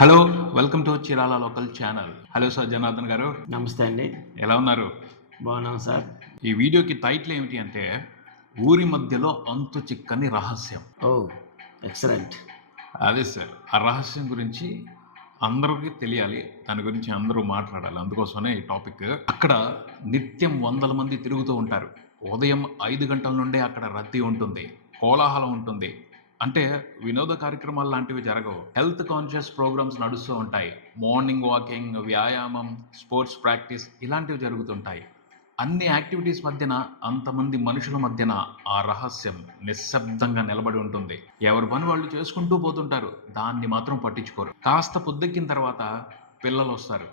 Hello! Welcome to Chirala local channel. Hello sir Janardhan గారు. నమస్తే అండి. ఎలా ఉన్నారు? బాగున్నాం సార్. ఈ వీడియోకి టైటిల్ ఏమిటి అంటే, ఊరి మధ్యలో అంతు చిక్కని రహస్యం. ఓహ్! ఎక్సలెంట్. అదే సార్. ఆ రహస్యం గురించి అందరికి తెలియాలి. దాని గురించి అందరూ మాట్లాడాలి. అందుకోసమనే ఈ టాపిక్. అక్కడ నిత్యం వందల మంది తిరుగుతూ ఉంటారు. ఉదయం 5 గంటల నుండే అక్కడ రద్దీ ఉంటుంది. కోలాహలం ఉంటుంది. అంటే వినోద కార్యక్రమాలు లాంటివి జరగవు. హెల్త్ కాన్షియస్ ప్రోగ్రామ్స్ నడుస్తూ ఉంటాయి. మార్నింగ్ వాకింగ్, వ్యాయామం, స్పోర్ట్స్ ప్రాక్టీస్ ఇలాంటివి జరుగుతుంటాయి. అన్ని యాక్టివిటీస్ మధ్యన అంతమంది మనుషుల మధ్యన ఆ రహస్యం నిశ్శబ్దంగా నిలబడి ఉంటుంది. ఎవరి పని వాళ్ళు చేసుకుంటూ పోతుంటారు. దాన్ని మాత్రం పట్టించుకోరు. కాస్త పొద్దెక్కిన తర్వాత పిల్లలు వస్తారు.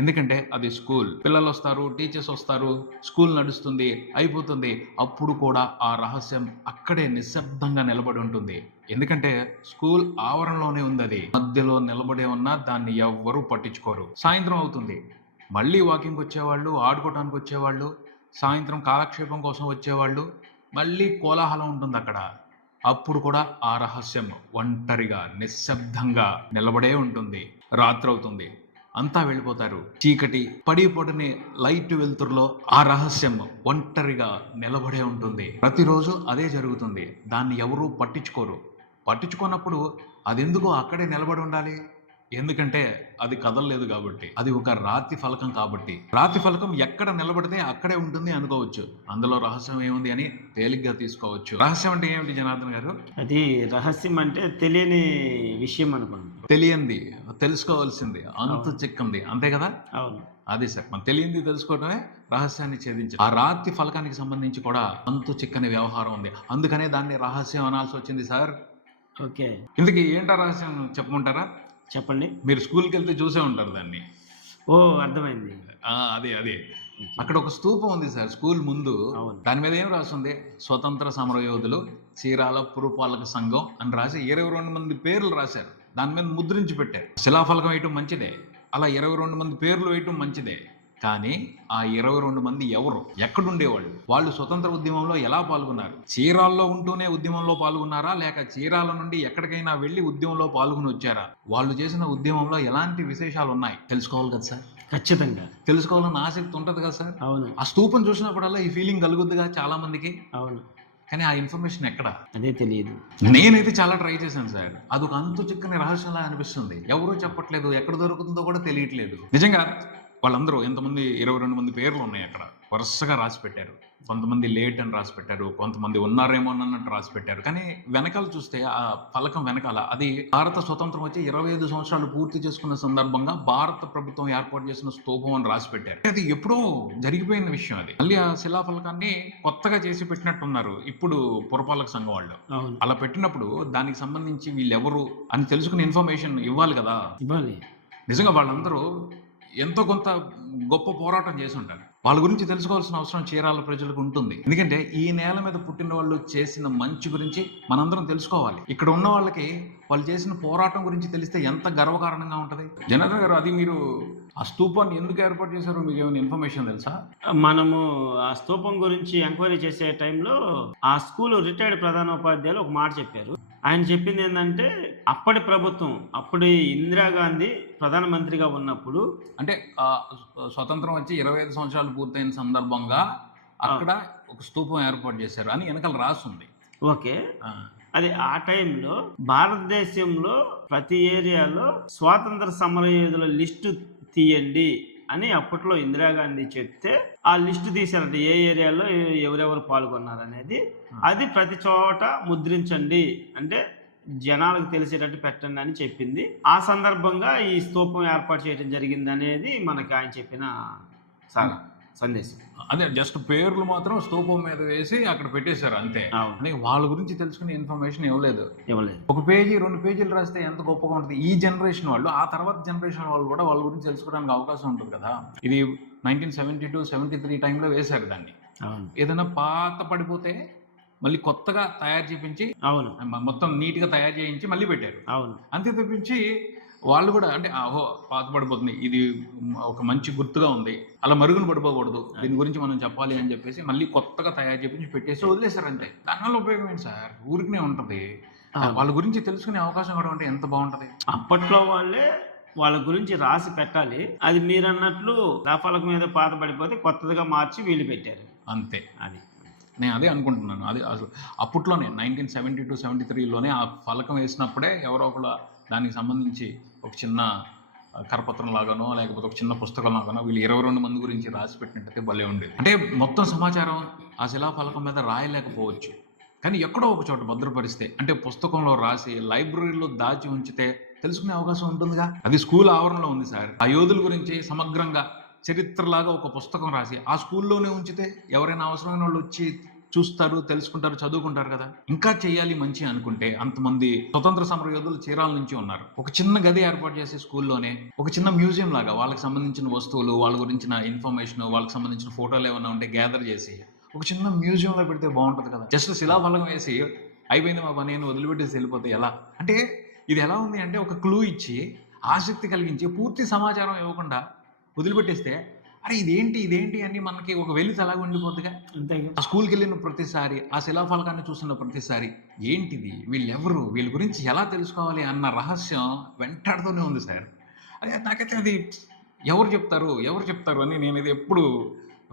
ఎందుకంటే అది స్కూల్. పిల్లలు వస్తారు, టీచర్స్ వస్తారు, స్కూల్ నడుస్తుంది, అయిపోతుంది. అప్పుడు కూడా ఆ రహస్యం అక్కడే నిశ్శబ్దంగా నిలబడి ఉంటుంది. ఎందుకంటే స్కూల్ ఆవరణలోనే ఉంది. అది మధ్యలో నిలబడే ఉన్నా దాన్ని ఎవ్వరూ పట్టించుకోరు. సాయంత్రం అవుతుంది. మళ్ళీ వాకింగ్కి వచ్చేవాళ్ళు, ఆడుకోవడానికి వచ్చేవాళ్ళు, సాయంత్రం కాలక్షేపం కోసం వచ్చేవాళ్ళు, మళ్ళీ కోలాహలం ఉంటుంది అక్కడ. అప్పుడు కూడా ఆ రహస్యం ఒంటరిగా నిశ్శబ్దంగా నిలబడే ఉంటుంది. రాత్రవుతుంది. అంతా వెళ్ళిపోతారు. చీకటి పడి లైట్ వెలుతురులో ఆ రహస్యం ఒంటరిగా నిలబడే ఉంటుంది. ప్రతిరోజు అదే జరుగుతుంది. దాన్ని ఎవరూ పట్టించుకోరు. పట్టించుకున్నప్పుడు అదెందుకో అక్కడే నిలబడి ఉండాలి. ఎందుకంటే అది కదలలేదు కాబట్టి. అది ఒక రాతి ఫలకం కాబట్టి. రాతి ఫలకం ఎక్కడ నిలబడితే అక్కడే ఉంటుంది అనుకోవచ్చు. అందులో రహస్యం ఏముంది అని తేలిగ్గా తీసుకోవచ్చు. రహస్యం అంటే ఏమిటి జనార్దన్ గారు? అది రహస్యం అంటే తెలియని విషయం అనుకోండి. తెలియంది, తెలుసుకోవాల్సింది, అంతు చిక్కంది, అంతే కదా? అవును. అదే సార్, మనం తెలియంది తెలుసుకోవడమే రహస్యాన్ని ఛేదించడం. ఆ రాతి ఫలకానికి సంబంధించి కూడా అంతు చిక్కని వ్యవహారం ఉంది. అందుకనే దాన్ని రహస్యం అనాల్సి వచ్చింది సార్. ఓకే. ఇందుకు ఏంటా రహస్యం చెప్పమంటారా? చెప్పండి. మీరు స్కూల్కి వెళ్తే చూసే ఉంటారు దాన్ని. ఓహ్! అర్థమైంది. అదే అక్కడ ఒక స్తూపం ఉంది సార్ స్కూల్ ముందు. అవును. దాని మీద ఏం రాస్తుంది? స్వతంత్ర సమరయోధులు చీరాల పురపాలక సంఘం అని రాసి 22 మంది పేర్లు రాశారు. దాని మీద ముద్రించి పెట్టారు. శిలాఫలకం వేయటం మంచిదే, అలా 22 మంది పేర్లు వేయటం మంచిదే. కానీ ఆ 22 మంది ఎవరు, ఎక్కడుండేవాళ్ళు, వాళ్ళు స్వతంత్ర ఉద్యమంలో ఎలా పాల్గొన్నారు? చీరాల్లో ఉంటూనే ఉద్యమంలో పాల్గొన్నారా, లేక చీరాల నుండి ఎక్కడికైనా వెళ్ళి ఉద్యమంలో పాల్గొని వచ్చారా? వాళ్ళు చేసిన ఉద్యమంలో ఎలాంటి విశేషాలు ఉన్నాయి తెలుసుకోవాలి కదా సార్. ఖచ్చితంగా తెలుసుకోవాలన్న ఆసక్తి ఉంటుంది కదా సార్. అవును. ఆ స్తూపం చూసినప్పుడల్లా ఈ ఫీలింగ్ కలుగుద్దిగా చాలా మందికి. అవును. కానీ ఆ ఇన్ఫర్మేషన్ ఎక్కడ? అదే తెలియదు. నేనైతే చాలా ట్రై చేశాను సార్. అదొక అంతు చిక్కని రహస్యంలా అనిపిస్తుంది. ఎవరూ చెప్పట్లేదు, ఎక్కడ దొరుకుతుందో కూడా తెలియట్లేదు. నిజంగా వాళ్ళందరూ ఎంతమంది 22 మంది పేర్లు ఉన్నాయి అక్కడ. వరుసగా రాసి పెట్టారు. కొంతమంది లేట్ అని రాసి పెట్టారు, కొంతమంది ఉన్నారేమో అన్నట్టు రాసి పెట్టారు. కానీ వెనకాల చూస్తే ఆ ఫలకం వెనకాల అది భారత స్వతంత్రం వచ్చి 25 సంవత్సరాలు పూర్తి చేసుకున్న సందర్భంగా భారత ప్రభుత్వం ఏర్పాటు చేసిన స్తూపం అని రాసి పెట్టారు. అది ఎప్పుడో జరిగిపోయిన విషయం. అది మళ్ళీ ఆ శిలా ఫలకాన్ని కొత్తగా చేసి పెట్టినట్టున్నారు ఇప్పుడు పురపాలక సంఘం వాళ్ళు. అవును. అలా పెట్టినప్పుడు దానికి సంబంధించి వీళ్ళెవరు అని తెలుసుకునే ఇన్ఫర్మేషన్ ఇవ్వాలి కదా. ఇవ్వాలి. నిజంగా వాళ్ళందరూ ఎంతో కొంత గొప్ప పోరాటం చేసి ఉంటారు. వాళ్ళ గురించి తెలుసుకోవాల్సిన అవసరం చీరాల ప్రజలకు ఉంటుంది. ఎందుకంటే ఈ నేల మీద పుట్టిన వాళ్ళు చేసిన మంచి గురించి మనందరం తెలుసుకోవాలి. ఇక్కడ ఉన్న వాళ్ళకి వాళ్ళు చేసిన పోరాటం గురించి తెలిస్తే ఎంత గర్వకారణంగా ఉంటుంది. జనార్దన్ గారు, అది మీరు ఆ స్తూపాన్ని ఎందుకు ఏర్పాటు చేశారో మీకు ఏమైనా ఇన్ఫర్మేషన్ తెలుసా? మనము ఆ స్తూపం గురించి ఎంక్వైరీ చేసే టైంలో ఆ స్కూల్ రిటైర్డ్ ప్రధానోపాధ్యాయులు ఒక మాట చెప్పారు. ఆయన చెప్పింది ఏంటంటే, అప్పటి ప్రభుత్వం, అప్పటి ఇందిరాగాంధీ ప్రధానమంత్రిగా ఉన్నప్పుడు, అంటే స్వతంత్రం వచ్చి 25 సంవత్సరాలు పూర్తయిన సందర్భంగా అక్కడ ఒక స్తూపం ఏర్పాటు చేశారు అని వెనకాల రాస్తుంది. ఓకే. అది ఆ టైంలో భారతదేశంలో ప్రతి ఏరియాలో స్వాతంత్ర సమరయోధుల లిస్టు తీయండి అని అప్పట్లో ఇందిరాగాంధీ చెప్తే ఆ లిస్టు తీశారంట. ఏ ఏరియాలో ఎవరెవరు పాల్గొన్నారు అనేది. అది ప్రతి చోట ముద్రించండి, అంటే జనాలకు తెలిసేటట్టు పెట్టండి అని చెప్పింది. ఆ సందర్భంగా ఈ స్తూపం ఏర్పాటు చేయడం జరిగింది అనేది మనకి ఆయన చెప్పిన సందేశం. అదే జస్ట్ పేర్లు మాత్రం స్తూపం మీద వేసి అక్కడ పెట్టేశారు అంతే. అంటే వాళ్ళ గురించి తెలుసుకునే ఇన్ఫర్మేషన్ ఇవ్వలేదు. ఒక పేజీ 2 పేజీలు రాస్తే ఎంత గొప్పగా ఉంటుంది. ఈ జనరేషన్ వాళ్ళు, ఆ తర్వాత జనరేషన్ వాళ్ళు కూడా వాళ్ళ గురించి తెలుసుకోవడానికి అవకాశం ఉంటుంది కదా. ఇది 1972-73 టైంలో వేశారు దాన్ని. ఏదైనా పాత పడిపోతే మళ్ళీ కొత్తగా తయారు చేయించి, మొత్తం నీట్గా తయారు చేయించి మళ్ళీ పెట్టారు. అంతే తప్పించి వాళ్ళు కూడా అంటే పాత పడిపోతుంది, ఇది ఒక మంచి గుర్తుగా ఉంది, అలా మరుగున పడిపోకూడదు, దీని గురించి మనం చెప్పాలి అని చెప్పేసి మళ్ళీ కొత్తగా తయారు చేపించి పెట్టేసి వదిలేశారు అంతే. దానివల్ల ఉపయోగం ఏంటి సార్? ఊరికనే ఉంటుంది. వాళ్ళ గురించి తెలుసుకునే అవకాశం కూడా ఉంటే ఎంత బాగుంటది. అప్పట్లో వాళ్ళే వాళ్ళ గురించి రాసి పెట్టాలి. అది మీరన్నట్లు రాఫలక మీద పాత పడిపోతే కొత్తదిగా మార్చి వీళ్ళు పెట్టారు. అంతే. అది నేను అదే అనుకుంటున్నాను. అది అసలు అప్పట్లోనే 1972-73లోనే ఆ ఫలకం వేసినప్పుడే ఎవరో ఒకళ్ళు దానికి సంబంధించి ఒక చిన్న కరపత్రం లాగానో లేకపోతే ఒక చిన్న పుస్తకం లాగానో వీళ్ళు 22 మంది గురించి రాసి పెట్టినట్టయితే భలే ఉండేది. అంటే మొత్తం సమాచారం ఆ శిలాఫలకం మీద రాయలేకపోవచ్చు, కానీ ఎక్కడో ఒక చోట భద్రపరిస్తే, అంటే పుస్తకంలో రాసి లైబ్రరీలో దాచి ఉంచితే తెలుసుకునే అవకాశం ఉంటుందిగా. అది స్కూల్ ఆవరణలో ఉంది సార్. ఆ యోధుల గురించి సమగ్రంగా చరిత్రలాగా ఒక పుస్తకం రాసి ఆ స్కూల్లోనే ఉంచితే ఎవరైనా అవసరమైన వాళ్ళు వచ్చి చూస్తారు, తెలుసుకుంటారు, చదువుకుంటారు కదా. ఇంకా చేయాలి మంచి అనుకుంటే అంతమంది స్వతంత్ర సమర యోధులు చీరాల నుంచి ఉన్నారు. ఒక చిన్న గది ఏర్పాటు చేసి స్కూల్లోనే ఒక చిన్న మ్యూజియం లాగా వాళ్ళకి సంబంధించిన వస్తువులు, వాళ్ళ గురించిన ఇన్ఫర్మేషన్, వాళ్ళకి సంబంధించిన ఫోటోలు ఏమైనా ఉంటే గ్యాదర్ చేసి ఒక చిన్న మ్యూజియంలో పెడితే బాగుంటుంది కదా. జస్ట్ శిలాఫలకం వేసి అయిపోయింది మా పని అని వదిలిపెట్టేసి వెళ్ళిపోతే ఎలా? అంటే ఇది ఎలా ఉంది అంటే ఒక క్లూ ఇచ్చి ఆసక్తి కలిగించి పూర్తి సమాచారం ఇవ్వకుండా వదిలిపెట్టేస్తే అరే ఇదేంటి అని మనకి ఒక వెలితి అలాగ ఉండిపోతుందిగా. అంతేగా. ఆ స్కూల్కి వెళ్ళిన ప్రతిసారి, ఆ శిలాఫలకాన్ని చూసిన ప్రతిసారి ఏంటిది, వీళ్ళెవరు, వీళ్ళ గురించి ఎలా తెలుసుకోవాలి అన్న రహస్యం వెంటాడుతూనే ఉంది సార్. అదే నాకైతే అది ఎవరు చెప్తారు అని నేను ఇది ఎప్పుడు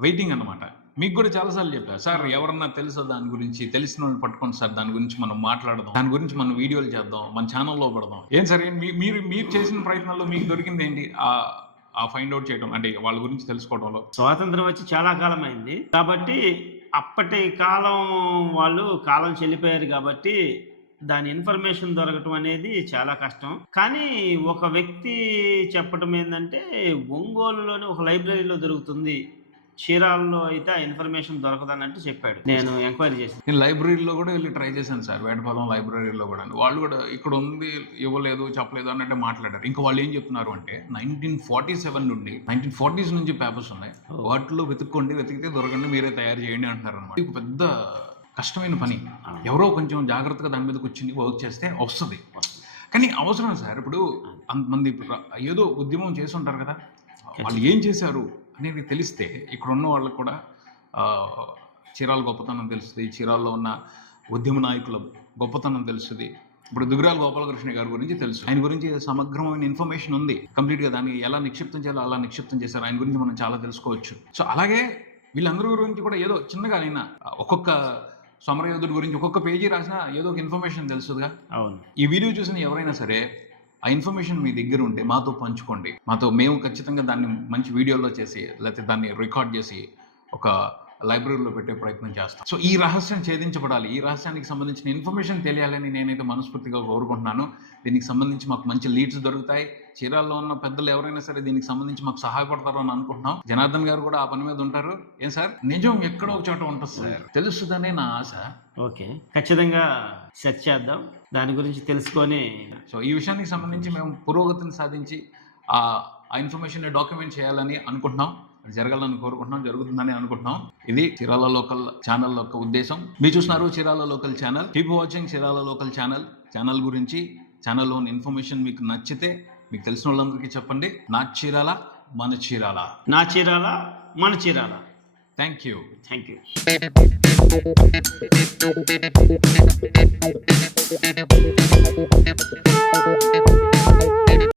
వెయిటింగ్ అన్నమాట. మీకు కూడా చాలాసార్లు చెప్పాను సార్, ఎవరన్నా తెలుసో దాని గురించి, తెలిసిన వాళ్ళు పట్టుకోండి సార్, దాని గురించి మనం మాట్లాడదాం, దాని గురించి మనం వీడియోలు చేద్దాం, మన ఛానల్లో పెడదాం. ఏం సార్ మీరు చేసిన ప్రయత్నాల్లో మీకు దొరికింది ఏంటి ఆ ఫైండ్ అవుట్ చేయడం, అంటే వాళ్ళ గురించి తెలుసుకోవడంలో? స్వాతంత్రం వచ్చి చాలా కాలం అయింది కాబట్టి అప్పటి కాలం వాళ్ళు కాలం చెల్లిపోయారు కాబట్టి దాని ఇన్ఫర్మేషన్ దొరకటం అనేది చాలా కష్టం. కానీ ఒక వ్యక్తి చెప్పటం ఏంటంటే ఒంగోలులోని ఒక లైబ్రరీలో దొరుకుతుంది, చీరాల్లో అయితే ఆ ఇన్ఫర్మేషన్ దొరకదన్నట్టు చెప్పాడు. నేను ఎంక్వైరీ చేశాను. నేను లైబ్రరీలో కూడా వెళ్ళి ట్రై చేశాను సార్, వేటపాలెం లైబ్రరీలో కూడా. వాళ్ళు కూడా ఇక్కడ ఉంది, ఇవ్వలేదు, చెప్పలేదు అన్నట్టే మాట్లాడారు. ఇంకా వాళ్ళు ఏం చెప్తున్నారు అంటే 1947 నుండి 1940s నుంచి పేపర్స్ ఉన్నాయి, వాటిలో వెతికితే దొరకండి, మీరే తయారు చేయండి అంటున్నారు అనమాట. ఇది పెద్ద కష్టమైన పని. ఎవరో కొంచెం జాగ్రత్తగా దాని మీద కూర్చుని వర్క్ చేస్తే వస్తుంది. కానీ అవసరం సార్. ఇప్పుడు అంతమంది ఏదో ఉద్యమం చేసి ఉంటారు కదా, వాళ్ళు ఏం చేశారు అనేది తెలిస్తే ఇక్కడ ఉన్న వాళ్ళకు కూడా చీరాల గొప్పతనం తెలుస్తుంది, చీరాల్లో ఉన్న ఉద్యమ నాయకుల గొప్పతనం తెలుస్తుంది. ఇప్పుడు దుగ్గిరాల గోపాలకృష్ణ గారి గురించి తెలుసు, ఆయన గురించి సమగ్రమైన ఇన్ఫర్మేషన్ ఉంది కంప్లీట్గా. దాన్ని ఎలా నిక్షిప్తం చేయాలో అలా నిక్షిప్తం చేశారు, ఆయన గురించి మనం చాలా తెలుసుకోవచ్చు. సో అలాగే వీళ్ళందరి గురించి కూడా ఏదో చిన్నగా అయినా ఒక్కొక్క సమరయోధుడి గురించి ఒక్కొక్క పేజీ రాసినా ఏదో ఒక ఇన్ఫర్మేషన్ తెలుస్తుందిగా. అవును. ఈ వీడియో చూసిన ఎవరైనా సరే ఆ ఇన్ఫర్మేషన్ మీ దగ్గర ఉంటే మాతో పంచుకోండి. మేము ఖచ్చితంగా దాన్ని మంచి వీడియోలో చేసి లేకపోతే దాన్ని రికార్డ్ చేసి ఒక లైబ్రరీలో పెట్టే ప్రయత్నం చేస్తాం. సో ఈ రహస్యం ఛేదించబడాలి, ఈ రహస్యానికి సంబంధించిన ఇన్ఫర్మేషన్ తెలియాలని నేనైతే మనస్ఫూర్తిగా కోరుకుంటున్నాను. దీనికి సంబంధించి మాకు మంచి లీడ్స్ దొరుకుతాయి. చీరాల్లో ఉన్న పెద్దలు ఎవరైనా సరే దీనికి సంబంధించి మాకు సహాయపడతారు అని అనుకుంటున్నాం. జనార్దన్ గారు కూడా ఆ పని మీద ఉంటారు. ఏం సార్, నిజం ఎక్కడో ఒక చోట ఉంటుంది సార్, తెలుస్తుందనే నా ఆశ. ఓకే, ఖచ్చితంగా సెర్చ్ చేద్దాం, దాని గురించి తెలుసుకొని. సో ఈ విషయానికి సంబంధించి మేము పురోగతిని సాధించి ఆ ఇన్ఫర్మేషన్ డాక్యుమెంట్ చేయాలని అనుకుంటున్నాం. జరగాలని కోరుకుంటున్నాం, జరుగుతుందని అనుకుంటున్నాం. ఇది చీరాల లోకల్ ఛానల్ యొక్క ఉద్దేశం. మీరు చూస్తున్నారు Chirala local channel. Keep watching Chirala local channel గురించి, ఛానల్లోని ఇన్ఫర్మేషన్ మీకు నచ్చితే మీకు తెలిసిన వాళ్ళందరికీ చెప్పండి. నా చీరాల మన చీరాల, నా చీరాల మన చీరాల. Thank you.